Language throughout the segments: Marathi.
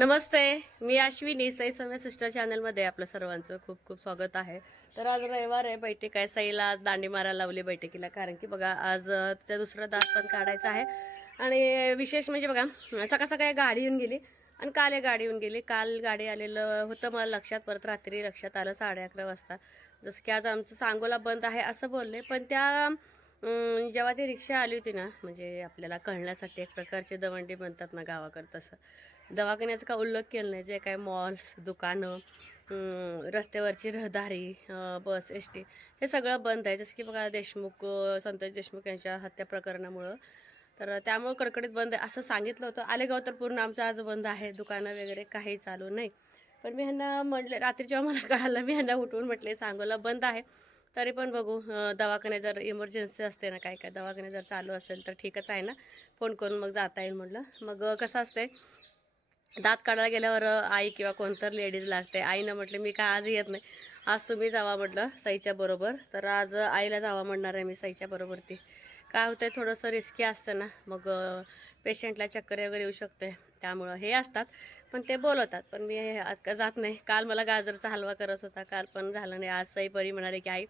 नमस्ते मी अश्विनी सई सौम्य सिस्टर चॅनलमध्ये आपलं सर्वांचं खूप खूप स्वागत आहे. तर आज रविवार आहे बैठक आहे. सईला आज दांडी मारायला लावली बैठकीला कारण की बघा आज त्या दुसरं दात पण काढायचं आहे. आणि विशेष म्हणजे बघा सकाळ सकाळी गाडी येऊन गेली आणि काल एक गाडी येऊन गेली. काल गाडी आलेलं होतं मला लक्षात परत रात्री लक्षात आलं साडे अकरा वाजता. जसं की आज आमचं सांगोला बंद आहे असं बोलले पण त्या जेव्हा ती रिक्षा आली होती ना म्हणजे आपल्याला कळण्यासाठी एक प्रकारची दवंडी म्हणतात ना गावाकडं तसं दवाखान्याचा का उल्लेख केला नाही? जे काय मॉल्स दुकानं रस्त्यावरची रहदारी बस एस टी हे सगळं बंद आहे. जसं की बघा देशमुख संतोष देशमुख यांच्या हत्या प्रकरणामुळं. तर त्यामुळं कडकडीत बंद आहे असं सांगितलं होतं. आलेगाव तर पूर्ण आमचं आज बंद आहे. दुकानं वगैरे काही चालू नाही. पण मी ह्यांना म्हटले रात्री जेव्हा मला कळालं मी ह्यांना उठवून म्हटले सांगोला बंद आहे. तरी पण बघू दवाखान्यात जर इमर्जन्सी असते ना काय काय दवाखाने जर चालू असेल तर ठीकच आहे ना? फोन करून मग जाता येईल म्हटलं. मग कसं असते दात काढायला गेल्यावर आई किंवा कोणतर लेडीज लागते. आईनं म्हटलं मी काय आज येत नाही. आज तुम्ही जावा म्हटलं सईच्या बरोबर. तर आज आईला जावा म्हणणार आहे मी सईच्या बरोबर ती काय आहे थोडंसं रिस्की असतं ना. मग पेशंटला चक्कर वगैरे येऊ शकते. त्यामुळं हे असतात. पण ते बोलवतात. पण मी हे आज का जात नाही. काल मला गाजरचा हलवा करत होता. काल पण झालं नाही. आज सई परी म्हणाले की आई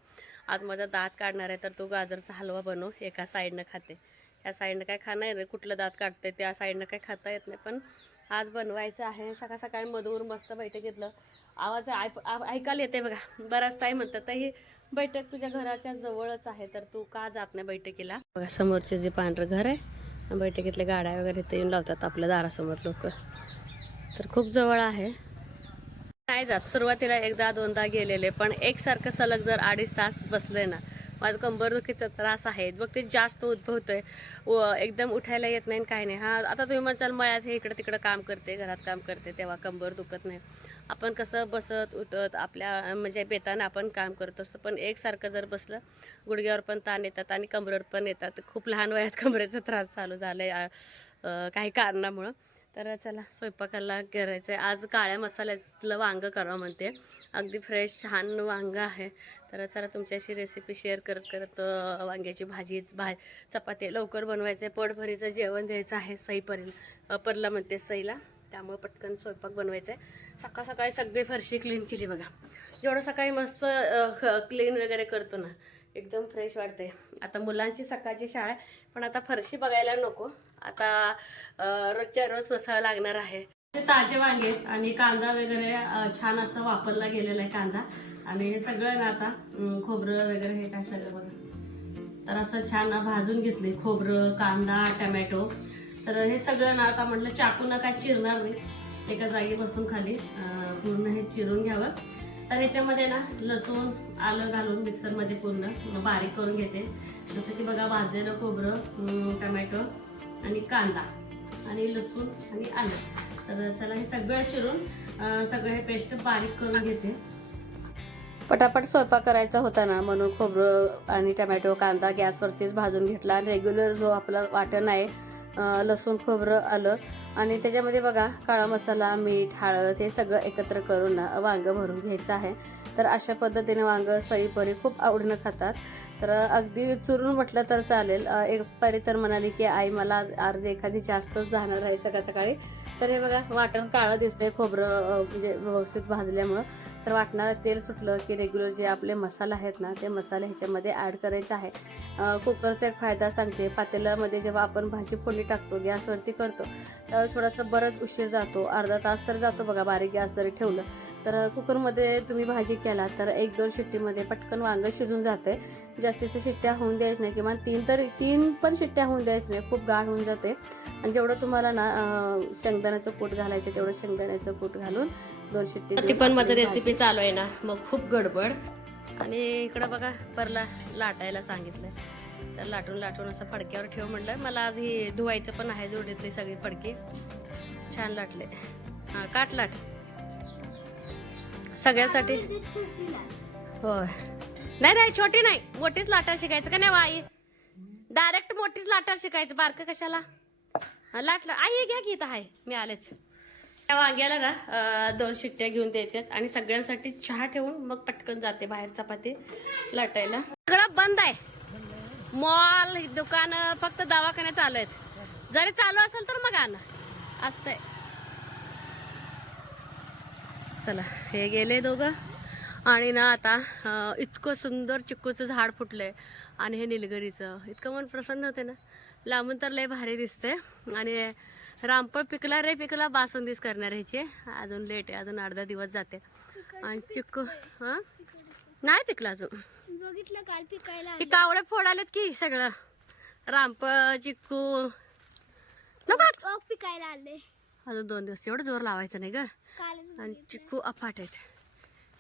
आज माझा दात काढणार आहे तर तू गाजरचा हलवा बनव. एका साईडनं खाते. त्या साईडनं काय खाणार नाही कुठलं दात काढते त्या साईडनं काय खाता येत नाही. पण आज बनवायचं आहे. सकाळ सकाळी मधूर मस्त बैठक घेतलं. आवाज ऐक आ- ऐकायला येते बघा. बराच ताई म्हणतात. तर ही बैठक तुझ्या घराच्या जवळच आहे. तर तू का जात नाही बैठकीला? बघा समोरचे जे पांढरं घर आहे बैठकीतल्या गाड्या वगैरे ते येऊन लावतात आपल्या दारासमोर लोक. तर खूप जवळ आहे. नाही जात. सुरुवातीला एकदा दोनदा गेलेले पण एकसारखं सलग जर अडीच तास बसले ना माझं कंबरदुखीचा त्रास आहे. बघ ते जास्त उद्भवतोय व एकदम उठायला येत नाही आणि काय नाही. हा आता तुम्ही म्हणचाल मळ्यात हे इकडं तिकडं काम करते घरात काम करते तेव्हा कंबर दुखत नाही. आपण कसं बसत उठत आपल्या म्हणजे बेतानं आपण काम करत असतो. पण एकसारखं जर बसलं गुडघ्यावर पण ताण येतात आणि कमरेवर पण येतात. खूप लहान वयात कमरेचा त्रास चालू झाला आहे काही कारणामुळं. तर चला स्वयंपाकाला करायचं आहे आज काळ्या मसाल्यातलं वांगं करावं म्हणते. अगदी फ्रेश छान वांगं आहे. तर चला तुमच्याशी रेसिपी शेअर करत करत वांग्याची भाजी भा चपाती लवकर बनवायचं आहे पोटभरीचं जेवण द्यायचं आहे सई परी परला म्हणते सईला. त्यामुळे पटकन स्वयंपाक बनवायचा आहे सकाळ सकाळी सगळी फरशी क्लीन केली बघा. जेवढं सकाळी मस्त क्लीन वगैरे करतो ना. एकदम फ्रेश वाटते आता मुलांची सकाळची शाळा आहे, पण आता फरशी बघायला नको. आता रोजच्या रोज बसावं लागणार आहे. ताजे वांगे आणि कांदा वगैरे छान असं वापरला गेलेला आहे कांदा. आणि हे सगळं ना आता खोबरं वगैरे हे काय सगळं बघा. तर असं छान भाजून घेतले खोबरं कांदा टमॅटो. तर हे सगळं ना आता म्हटलं चाकून काय चिरणार नाही. एका जागी बसून खाली पूर्ण हे चिरून घ्यावं. तर ह्याच्यामध्ये ना लसूण आलं घालून मिक्सरमध्ये पूर्ण बारीक करून घेते. जसं की बघा भाजलेलं खोबरं टमॅटो आणि कांदा आणि लसूण आणि आलं. तर चला हे सगळं चिरून सगळं हे पेस्ट बारीक करून घेते. पटापट स्वयंपाक करायचा होता ना म्हणून खोबरं आणि टमॅटो कांदा गॅसवरतीच भाजून घेतला. आणि रेग्युलर जो आपला वाटण आहे लसूण खोबरं आलं आणि त्याच्यामध्ये बघा काळा मसाला मीठ हळद हे सगळं एकत्र करून ना वांगं भरून घ्यायचं आहे. तर अशा पद्धतीने वांगं सई परी खूप आवडीनं खातात. तर अगदी चुरून म्हटलं तर चालेल. एक परी तर म्हणाली की आई मला आज अर्धी एखादी जास्तच जाणार आहे सकाळ सकाळी तर हे बघा वाटण काळं दिसतंय खोबरं म्हणजे व्यवस्थित भाजल्यामुळं. तर वाटणारं तेल सुटलं की रेग्युलर जे आपले मसाले आहेत ना ते मसाले ह्याच्यामध्ये ॲड करायचे आहे कुकरचा एक फायदा सांगते. पातेल्यामध्ये जेव्हा आपण भाजी फोडणी टाकतो गॅसवरती करतो त्यावेळेस थोडासा बरंच उशीर जातो. अर्धा तास तर जातो बघा बारीक गॅस जरी ठेवलं तर कुकरमध्ये तुम्ही भाजी केला तर एक दोन शिट्टीमध्ये पटकन वांगं शिजून जाते. जास्तीच्या शिट्ट्या होऊन द्यायच नाही किंवा तीन तर तीन पण शिट्ट्या होऊन द्यायच नाही. खूप गाढ होऊन जाते. आणि जेवढं तुम्हाला ना शेंगदाण्याचं कूट घालायचं तेवढं शेंगदाण्याचं कूट घालून दोन शिट्टी ती पण माझं रेसिपी चालू आहे ना. मग खूप गडबड. आणि इकडं बघा परला लाटायला सांगितलं तर लाटून लाटून असं फडक्यावर ठेव म्हटलं मला आज ही धुवायचं पण आहे जोडीतली सगळी फडकी. छान लाटले. हां काट लाट. सगळ्यासाठी. होय. नाही नाही छोटी नाही. मोठीच लाटा शिकायचं का नाही आई डायरेक्ट मोठीच लाटा शिकायचं. बारकं कशाला? लाटलं. आई घ्या की इथं आहे मी आलेच. त्या वांग्याला ना दोन शिट्ट्या घेऊन द्यायच्यात आणि सगळ्यांसाठी चहा ठेवून मग पटकन जाते बाहेर चपाती लाटायला. सगळं बंद आहे. मॉल दुकान फक्त दवाखान्यात चालू आहेत. जरी चालू असेल तर मग आणा. असतंय. चला हे गेले दोघं. आणि ना आता इतकं सुंदर चिक्कूचं झाड फुटलंय आणि हे निलगिरीचं. इतकं मन प्रसन्न होते ना. लांबून तर लय भारी दिसते आणि रामफळ पिकला रे पिकला बासुंदीच करणार ह्याची अजून लेट आहे अजून अर्धा दिवस जाते. आणि चिक्कू हां? नाही पिकला अजून. बघितलं काल पिकायला हे कावडे फोडालेत की सगळं. रामफळ चिक्कू. नको. पिकायला आले. अजून दोन दिवस. एवढं जोर लावायचं नाही ग. आणि चिक्कू अफाट आहेत.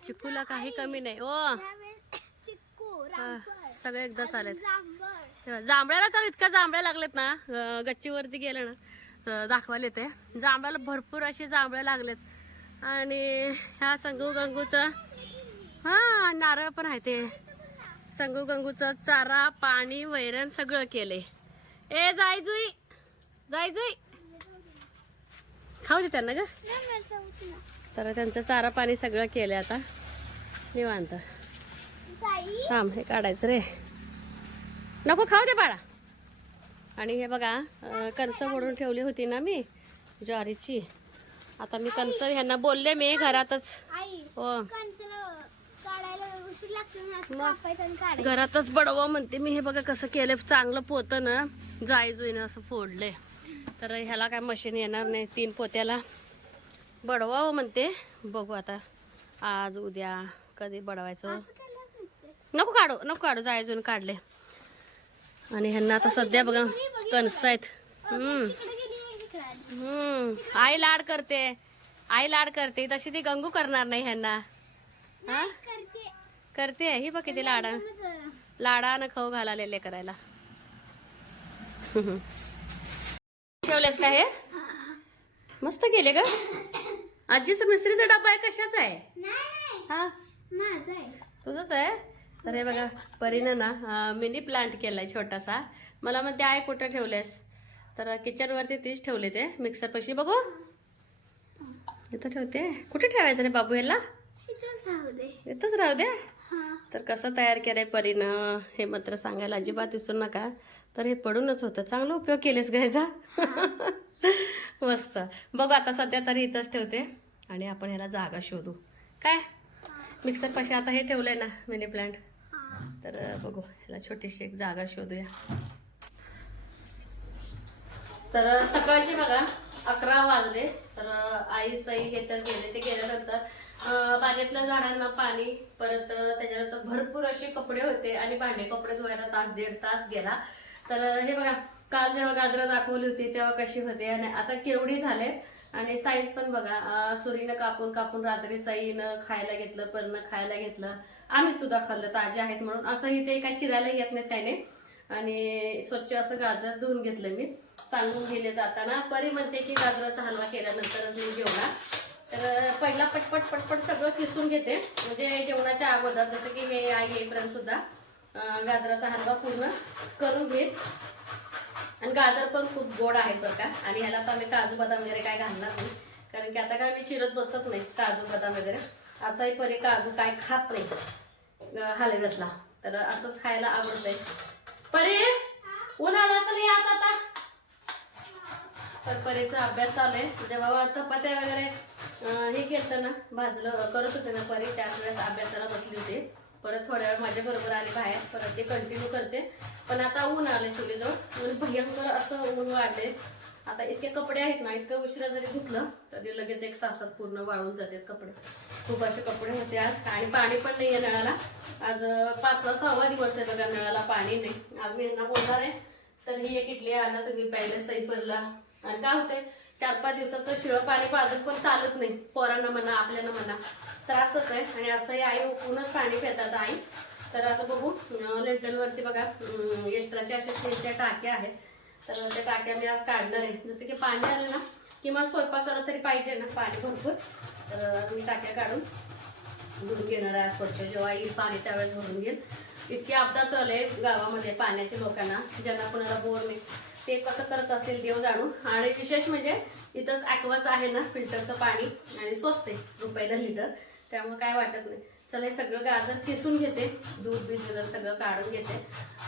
चिक्कूला काही कमी नाही. ओ. सगळे एकदाच आलेत. तेव्हा जांभळ्याला तर इतक्या जांभळ्या लागलेत ना गच्चीवरती गेलं ना दाखवायला येते. जांभळ्याला भरपूर असे जांभळे लागलेत. आणि ह्या संगू गंगूचं हा नारळ पण आहे ते. संगू गंगूचं चारा पाणी वैरण सगळं केलंय. ए जाय जुई जाय जुई खाऊ दे त्यांना ग. तर त्यांचं चारा पाणी सगळं केलंय आता. निवांत. थांब हे काढायचं रे. नको खाऊ दे बाळा. आणि हे बघा कणसं मोडून ठेवली होती ना मी ज्वारीची. आता मी कणसं ह्यांना बोलले मी घरातच. हो. मग? घरातच बडवा म्हणते मी. हे बघा कसं केलं चांगलं पोतं ना जाई जुईनं असं फोडलंय. तर ह्याला काय मशीन येणार नाही तीन पोत्याला. बडवावं म्हणते. बघू आता. आज उद्या कधी बडवायचं. नको काढू नको काढू. जायजून काढले. आणि ह्यांना आता सध्या बघा कणस आहेत. आई लाड करते. आई लाड करते. तशी ती गंगू करणार नाही ह्यांना. हा? करते. ही बघ किती लाडा लाडानं खाऊ घालालेले करायला. ठेवलेस का हे? मस्त गेले ग. आजीचा मिस्त्रीचा डबा आहे कशाचा आहे? हा? तुझंच आहे? तर हे बघा परीनं ना मिनी प्लांट केलाय छोटासा. मला म्हणते आहे कुठं ठेवलेस तर किचनवरती तीच ठेवले ते मिक्सर पशी. बघू. इथं ठेवते. कुठे ठेवायचं रे बाबू ह्याला? इथंच राहू दे. तर कसं तयार केलंय परीनं हे मात्र सांगायला अजिबात विसरू नका. तर हे पडूनच होतं. चांगला उपयोग केलेस घ्यायचा मस्त. बघू आता सध्या तरी इथंच ठेवते आणि आपण ह्याला जागा शोधू. काय? मिक्सर पाशी आता हे ठेवलंय ना मिनी प्लांट तर बघू ह्याला छोटीशी एक जागा शोधूया. तर सकाळची बघा अकरा वाजले. तर आई सई हे तर गेले. ते गेल्यानंतर बागेतल्या झाडांना पाणी परत त्याच्यानंतर भरपूर असे कपडे होते आणि भांडे कपडे धुवायला तास दीड तास गेला. तर हे बघा काल जेव्हा गाजरं दाखवली होती तेव्हा कशी होते आणि आता केवढी झाले. आणि साईज पण बघा सुरीनं कापून कापून रात्री सईनं खायला घेतलं परणं खायला घेतलं. आम्ही सुद्धा खाल्लं ताजे आहेत म्हणून. असंही ते काय चिरायला येत नाही त्याने. आणि स्वच्छ असं गाजर धुवून घेतलं मी. सांगून गेले जाताना. परी म्हणते की गाजराचा हलवा केल्यानंतरच मी जेवणा तर पहिला पटपट पटपट सगळं किसून घेते. म्हणजे जेवणाच्या अगोदर जसं की हे आई येईपर्यंत सुद्धा. गाजराचा हलवा पूर्ण करून घेत आणि गाजर पण खूप गोड आहे बरं का. आणि ह्याला तर आम्ही काजू बदाम वगैरे काय घालणार नाही. कारण की आता काय मी चिरत बसत नाही काजू बदाम वगैरे. असाही परी काजू काय खात नाही हलव्यातला. तर असंच खायला आवडतंय. परे ऊन असं असेल यात आता. तर परीचा अभ्यास चालू आहे. जेव्हा चपात्या वगैरे हे केलं ना भाजलं करत होते ना परी त्याच वेळेस अभ्यासाला बसली होती. परत थोड्या वेळ माझ्या बरोबर आले बाहेर परत ते कंटिन्यू करते. पण आता ऊन आले चुलीजवळ. आणि भयंकर असं ऊन वाढले आता इतके कपडे आहेत ना इतकं उशिरा जरी धुतलं तरी लगेच एक तासात पूर्ण वाळून जातात कपडे. खूप असे कपडे होते आज. आणि पाणी पण नाही आहे नळाला. आज पाचवा सहावा दिवस आहे बघा नळाला पाणी नाही. आज मी यांना बोलणार आहे तर ही एक इडली आला तुम्ही पहिले भरला आणि काय होते चार पाच दिवसाचं शिळं पाणी पाजत पण चालत नाही. पोरांना म्हणा आपल्याला म्हणा. त्रासच आहे आणि असंही आई उकळूनच पाणी पितात आई. तर आता बघू लेंटलवरती बघा एक्स्ट्राच्या अशा स्टीलच्या टाक्या आहेत. तर त्या टाक्या मी आज काढणार आहे. जसं की पाणी आलं ना किंवा स्वयंपाक करत तरी पाहिजे ना पाणी भरपूर. तर मी टाक्या काढून भरून घेणार आहे स्वच्छ. जेव्हा येईल पाणी त्यावेळेस भरून घेईल. इतकी आपदा चालू आहे गावामध्ये पाण्याच्या लोकांना ज्यांना कोणाला बोर नाही. ते कसं करत असतील देव जाणू आणि विशेष म्हणजे इथंच ॲक्वाचं आहे ना फिल्टरचं पाणी आणि स्वस्त आहे रुपयाला लिटर. त्यामुळे काय वाटत नाही. चला हे सगळं गाजर किसून घेते. दूध बीज वगैरे सगळं काढून घेते.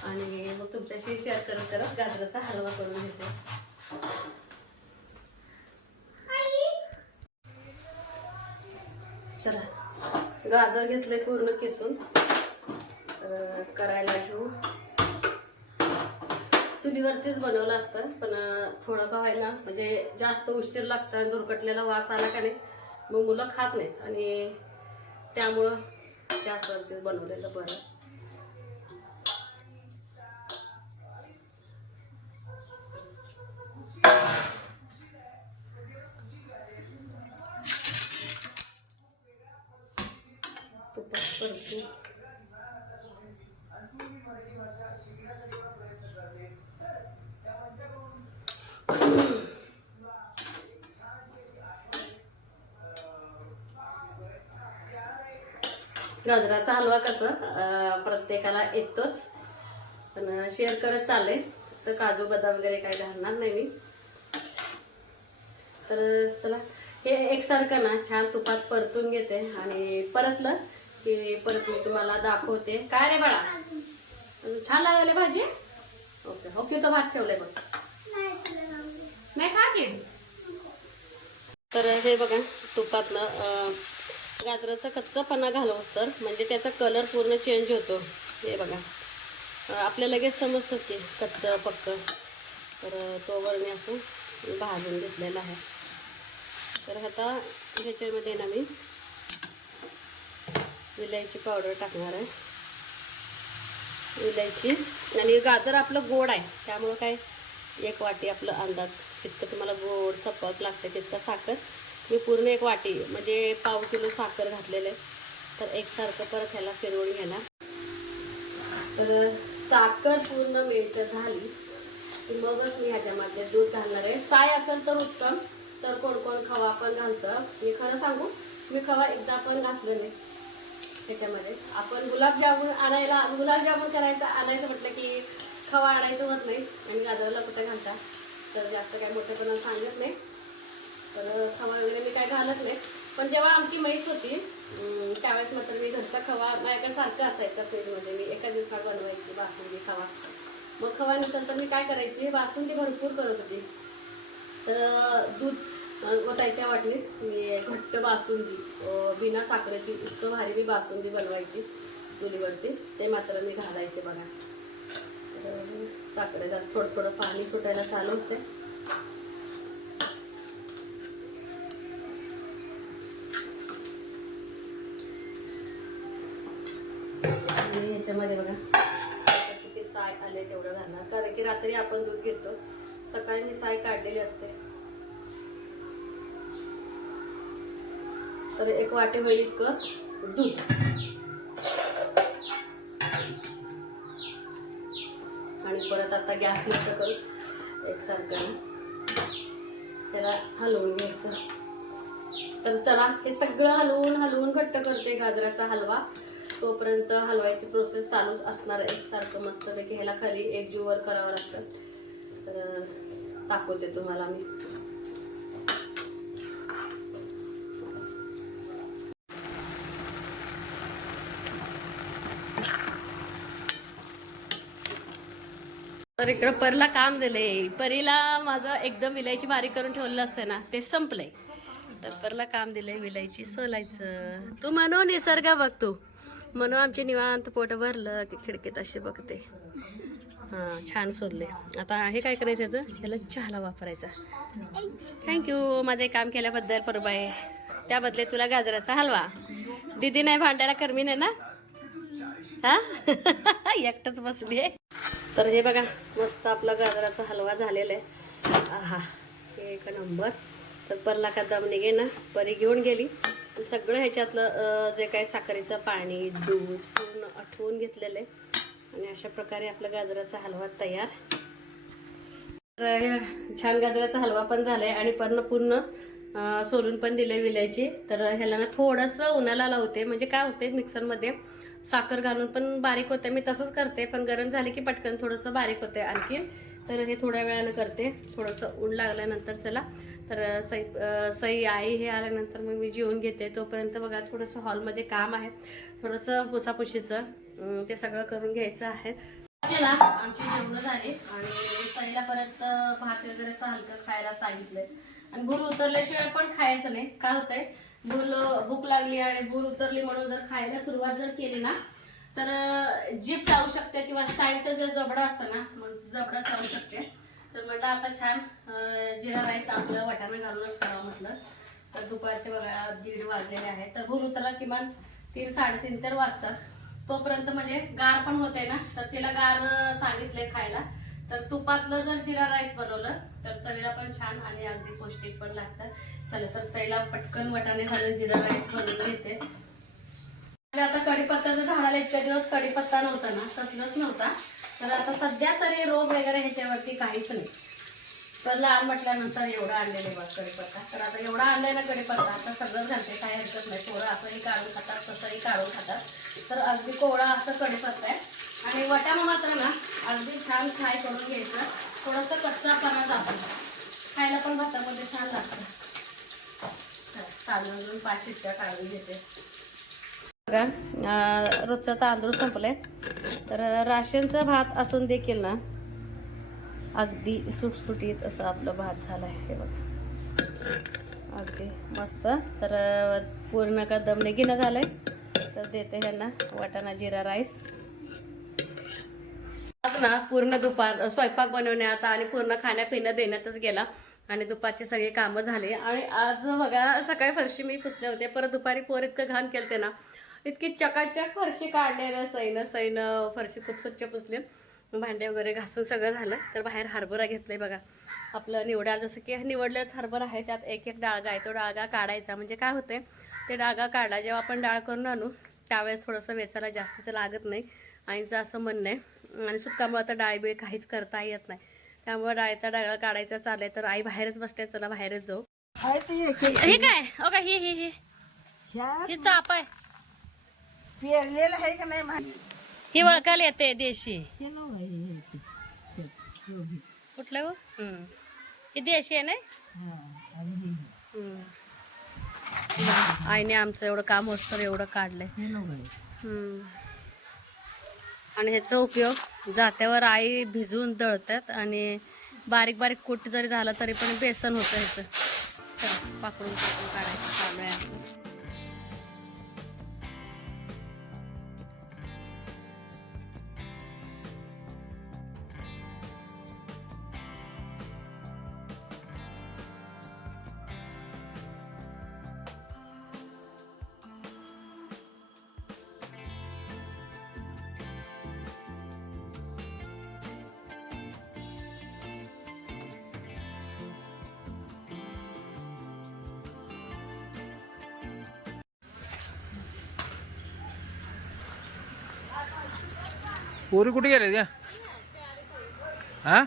आणि मग तुमच्याशी शेअर करत करत गाजराचा हलवा करून घेते. चला गाजर घेतले पूर्ण किसून. तर करायला घेऊ. चुलीवरतीच बनवलं असतं पण थोडं का व्हायला म्हणजे जास्त उशीर लागतं आणि दुर्घटलेला वास आला का नाही मग मुलं खात नाहीत आणि त्यामुळं गॅसवरतीच बनवलेलं बरं. तुपात परतून गाजराचा हलवा कसं प्रत्येकाला येतोच. पण शेअर करत चालले तर काजू बदाम वगैरे काही घालणार नाही मी. तर चला. हे एकसारखं ना छान तुपात परतून घेते. आणि परतलं की परत मी तुम्हाला दाखवते. काय रे बाळा? छान लागले भाजी? ओके हो, ओके तो भात ठेवलाय बघ. नाही का खा की तर हे बघा तुपातलं गाजराचा कच्चापणा घालवस तर म्हणजे त्याचा कलर पूर्ण चेंज होतो. हे बघा. आपल्या आपल्याला लगेच समजतं की कच्चं पक्कं. तर तोवर मी असं भाजून घेतलेलं आहे. तर आता ह्याच्यामध्ये ना मी विलायची पावडर टाकणार आहे. विलायची आणि गाजर आपलं गोड आहे. त्यामुळं काय? एक वाटी आपलं अंदाज. जितकं तुम्हाला गोड सपक लागतं तितकं साखर मी पूर्ण एक वाटी म्हणजे पाव किलो साखर घातलेलं आहे. तर एकसारखं परत ह्याला फिरवून घ्यायला तर साखर पूर्ण मेल्ट झाली. की मगच मी ह्याच्यामध्ये दूध घालणार आहे. साय असेल तर उत्तम तर कोण कोण खवा पण घालतं. मी खरं सांगू मी खवा एकदा पण घातलं नाही. त्याच्यामध्ये आपण गुलाबजामुन आणायला गुलाबजामुन करायचं आणायचं म्हटलं की खवा आणायचं होत नाही आणि गाजराला कुठं घालता. तर जास्त काय मोठेपणा सांगत नाही. तर खवा वगैरे मी काय घालत नाही. पण जेव्हा आमची म्हैस होती त्यावेळेस मात्र मी घरचा खवा माझ्याकडे सारखं असायचा फ्रीजमध्ये. मी एका दिवसात बनवायची बासुंदी खवा. मग खवा नंतर तर मी काय करायची बासुंदी भरपूर करत होती. तर दूध ओतायच्या वाटणीस मी घट्ट बासुंदी बिना साखरेची इतकं भारी मी बासुंदी बनवायची चुलीवरती. ते मात्र मी घालायचे बघा. साखरेचा थोडं थोडं पाणी सुटायला चालू होते. ह्याच्यामध्ये बघा. किती साय आले तेवढं घालणार. कारण की रात्री आपण दूध घेतो. सकाळी मी साय काढलेली असते. तर एक वाटे होईल इतकं दूध. आणि परत आता गॅस मिक्स करून एकसारखं त्याला हलवून घ्यायचं. तर चला हे सगळं हलवून हलवून घट्ट करते गाजराचा हलवा. तोपर्यंत हलवायची प्रोसेस चालूच असणार एकसारखं मस्तपैकी ह्याला खाली एक जीवर करावं लागतं. तर दाखवते तुम्हाला मी. तर इकडं परीला काम दिले परीला माझं एकदम विलायची बारीक करून ठेवलेलं असते ना ते संपलंय. तर परीला काम दिलंय विलायची सोलायचं. तू म्हणू निसर्ग बघ तू. म्हणून आमचे निवांत पोट भरलं की खिडकीत असे बघते. हां छान सोडले. आता हे काय करायचं याचं ह्याला चहाला वापरायचा. थँक्यू माझं काम केल्याबद्दल परबाय त्याबदले तुला गाजराचा हलवा. दीदी नाही भांडायला कर्मी नाही ना? हा? एकटंच बसली आहे. तर हे बघा मस्त आपला गाजराचा हलवा झालेला आहे. आहा एक नंबर तर परला का दम निघे ना परी घेऊन गेली. सगळं ह्याच्यातलं जे काही साखरेचं पाणी दूध पूर्ण आठवून घेतलेलं आहे. आणि अशा प्रकारे आपला गाजराचा हलवा तयार. तर हे छान गाजराचा हलवा पण झालाय आणि पण पूर्ण सोलून पण दिले विलायची. तर ह्याला ना थोडंसं उन्हाला लावते. म्हणजे काय होते मिक्सरमध्ये साखर घालून पण बारीक होते. मी तसंच करते पण गरम झाले की पटकन थोडंसं बारीक होते आणखी तर हे थोड्या वेळानं करते. थोडंसं ऊन लागल्यानंतर चला. तर सई सई आई हे आल्यानंतर मग मी जेवून घेते. तोपर्यंत बघा थोडंसं हॉलमध्ये काम आहे. थोडंसं पुसापुशीचं ते सगळं करून घ्यायचं आहे. ना आमची जेवण झाली. आणि सईला परत भात वगैरे असं हलकं खायला सांगितलंय. आणि भूल उतरल्याशिवाय पण खायचं नाही. काय होतंय? भूल भूक लागली आणि भूल उतरली म्हणून जर खायला सुरुवात जर केली ना तर जीप चावू शकते किंवा साईडचं जे जबडा असतं ना मग जबडा चावू शकते. तर म्हटलं आता छान जिरा राईस आपलं वाटाणा घालूनच करावं म्हटलं. तर दुपारचे बघा दीड वाजलेले आहेत. तर भूल उतरला किमान तीन साडेतीन तर वाजतात. तोपर्यंत म्हणजे गार पण होते ना तर तिला गार सांगितले खायला. तर तुपातलं जर जिरा राईस बनवलं तर चवीला पण छान आणि अगदी पौष्टिक पण लागतं. चला तर सैला पटकन वटाणे घालून जिरा राईस बनवून घेते. आता कढीपत्त्याचं झाडाला इतक्या दिवस कढीपत्ता नव्हता ना तसलंच नव्हता. तर आता सध्या तरी रोग वगैरे ह्याच्यावरती काहीच नाही. तर लहान म्हटल्यानंतर एवढं आणलेलं बघ कढीपत्ता. तर आता एवढा आणलाय ना कढीपत्ता आता सगळं घालते काही हरकत नाही. पोरं असंही काढून खातात तसंही काढून खातात. तर अगदी कोवळा असं कढीपत्ता आहे. आणि वटाणा मात्र ना अगदी छान फ्राय करून घ्यायचं. थोडंसं कच्चापणा जातो. खायला पण भातामध्ये छान लागतं. चला, तांदूळ पाच शिट्ट्या काढून घेते. बघा रोजचा तांदूळ संपलाय. तर राशनचा भात असून देखील ना अगदी सुटसुटीत असं आपलं भात झालाय हे बघा. अगदी मस्त. तर पूर्ण का दम निघिणं झालंय. तर देते ह्यांना वाटाणा जिरा राईस. आज ना पूर्ण दुपार स्वयंपाक बनवण्यात आणि पूर्ण खाण्यापिणं देण्यातच गेला. आणि दुपारची सगळी कामं झाली. आणि आज बघा सकाळी फरशी मी पुसले होते. परत दुपारी पोर इतकं घाण केलते ना इतकी चकाचक फरशी काढले ना सैनं सैनं फरशी खूप स्वच्छ पुसली. भांडे वगैरे घासून सगळं झालं. तर बाहेर हरभरा घेतलाय बघा. आपलं निवडाल जसं की निवडलेच हरभरा आहे त्यात एक एक डाळगा आहे. तो डाळगा काढायचा. म्हणजे काय होते ते डाळगा काढला जेव्हा आपण डाळ करून आणू त्यावेळेस थोडंसं वेचायला जास्तीचं लागत नाही. आईचं असं म्हणणं आहे. आणि सुटकामुळे आता डाळीबिळ काहीच करता येत नाही. त्यामुळे डाळीचा डाळा काढायचा चालय तर आई बाहेरच बसते चला बाहेरच जाऊ. हे काय? का हे हे हे. हे चाप आहे. पेरलेलं आहे का नाही माहिती ही वळकायला येते देशी हे नव आहे हे ते. ते. हो, हे. कुठलं हो हम्म. ही देशी आहे ना हा, आणि हे. हम्म. आईने आमचं एवढं काम होत तर एवढं काढलंय हे नव आहे. हम्म. आणि ह्याचा उपयोग जात्यावर आई भिजवून दळतात आणि बारीक बारीक कुट जरी झालं तरी पण बेसन होतं ह्याचं चला, पाकडून पाकडून काढायचं पोरी कुठे गेले का हा?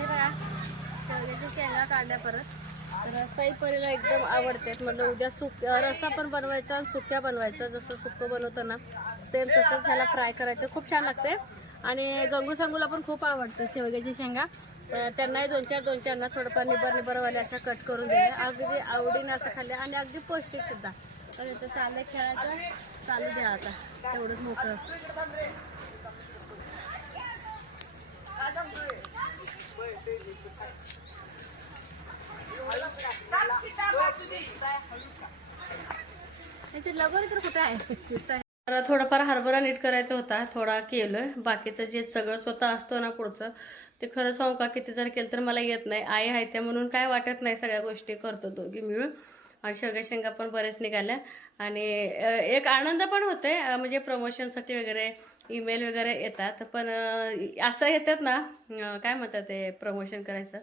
आणि शेंगा काढल्या परत तर परीला एकदम आवडते म्हटलं उद्या सुक रसा पण बनवायचा आणि सुक्या बनवायचं जसं सुकं बनवतो ना सेम तसंच ह्याला फ्राय करायचं खूप छान लागते आणि गंगू संगूला पण खूप आवडतं शेवग्याची शेंगा. त्यांनाही दोन चार दोन चार ना थोडंफार निबर निबरवाले अशा कट करून दिले. अगदी आवडीने असं खाल्ले आणि अगदी पौष्टिक सुद्धा. तर इथं चाललंय खेळायचं. चालू द्या आता. तेवढंच मोकळं. त्याची लगोरी तर कुठं आहे? मला थोडंफार हरभरा नीट करायचा होता थोडा केलोय. बाकीचं जे सगळं स्वतः असतो ना पुढचं ते खरं सांगू का किती जर केलं तर मला येत नाही. आई आहे त्या म्हणून काय वाटत नाही सगळ्या गोष्टी करतो दोघी मिळून. आणि शेवग्या शेंगा पण बरेच निघाल्या. आणि एक आनंद पण होते म्हणजे प्रमोशनसाठी वगैरे ईमेल वगैरे येतात. पण असं येतात ना काय म्हणतात ते प्रमोशन करायचं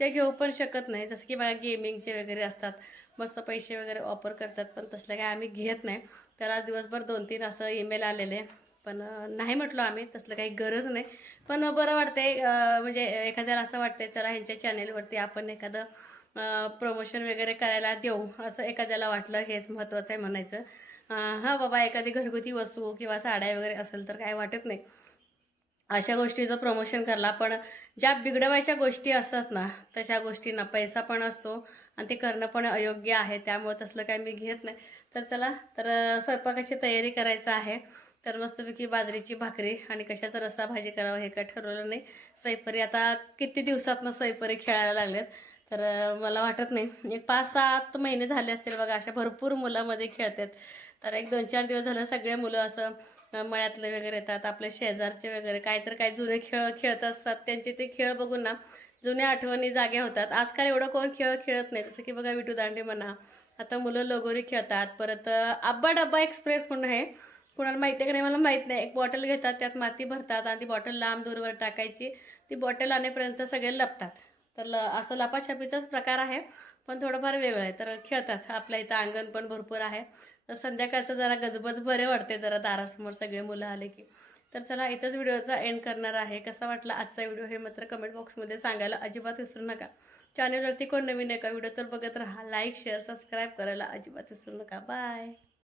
ते घेऊ पण शकत नाही. जसं की बघा गेमिंगचे वगैरे असतात. मस्त पैसे वगैरे ऑफर करतात पण तसलं काय आम्ही घेत नाही. तर आज दिवसभर दोन तीन असं ईमेल आलेले. पण नाही म्हटलो आम्ही तसलं काही गरज नाही. पण बरं वाटतंय म्हणजे एखाद्याला असं वाटतंय चला ह्यांच्या चॅनेलवरती आपण एखादं प्रमोशन वगैरे करायला देऊ असं एखाद्याला वाटलं हेच महत्त्वाचं आहे म्हणायचं. हां हा बाबा एखादी घरगुती वस्तू किंवा साड्या वगैरे असेल तर काय वाटत नाही. अशा गोष्टीचं प्रमोशन करला पण ज्या बिघडवायच्या गोष्टी असतात ना तशा गोष्टींना पैसा पण असतो आणि ते करणं पण अयोग्य आहे. त्यामुळे तसलं काही मी घेत नाही. तर चला तर स्वयंपाकाची तयारी करायचं आहे. तर मस्तपैकी बाजरीची भाकरी आणि कशाचा रस्सा भाजी करावं हे काय ठरवलं नाही. सैपरी आता किती दिवसातनं सैपरी खेळायला लागलेत. तर मला वाटत नाही. एक पाच सात महिने झाले असतील बघा अशा भरपूर मुलामध्ये खेळतात. तर एक दोन चार दिवस झालं सगळे मुलं असं मळ्यातले वगैरे येतात आपले शेजारचे वगैरे काहीतरी काही जुने खेळ खेळत असतात. त्यांचे ते खेळ बघून ना जुन्या आठवणी जाग्या होतात. आजकाल एवढं कोण खेळ खेळत नाही. जसं की बघा विटू दांडे म्हणा. आता मुलं लगोरी खेळतात. परत आब्बा डब्बा एक्सप्रेस म्हणून आहे. कुणाला माहिती आहे का नाही? मला माहीत नाही. एक बॉटल घेतात त्यात माती भरतात आणि ती बॉटल लांब दूरवर टाकायची. ती बॉटल आणेपर्यंत सगळे लपतात. तर ल असं लपाछपीचाच प्रकार आहे पण थोडंफार वेगळं आहे. तर खेळतात. आपल्या इथं अंगण पण भरपूर आहे. तर संध्याकाळचं जरा गजबज बरे वाटते जरा दारासमोर सगळे मुलं आले की. तर चला इथंच व्हिडिओचा एंड करणार आहे. कसा वाटला आजचा व्हिडिओ हे मात्र कमेंट बॉक्समध्ये सांगायला अजिबात विसरू नका. चॅनलवरती कोण नवीन आहे का? व्हिडिओ तर बघत राहा. लाईक शेअर सबस्क्राईब करायला अजिबात विसरू नका. बाय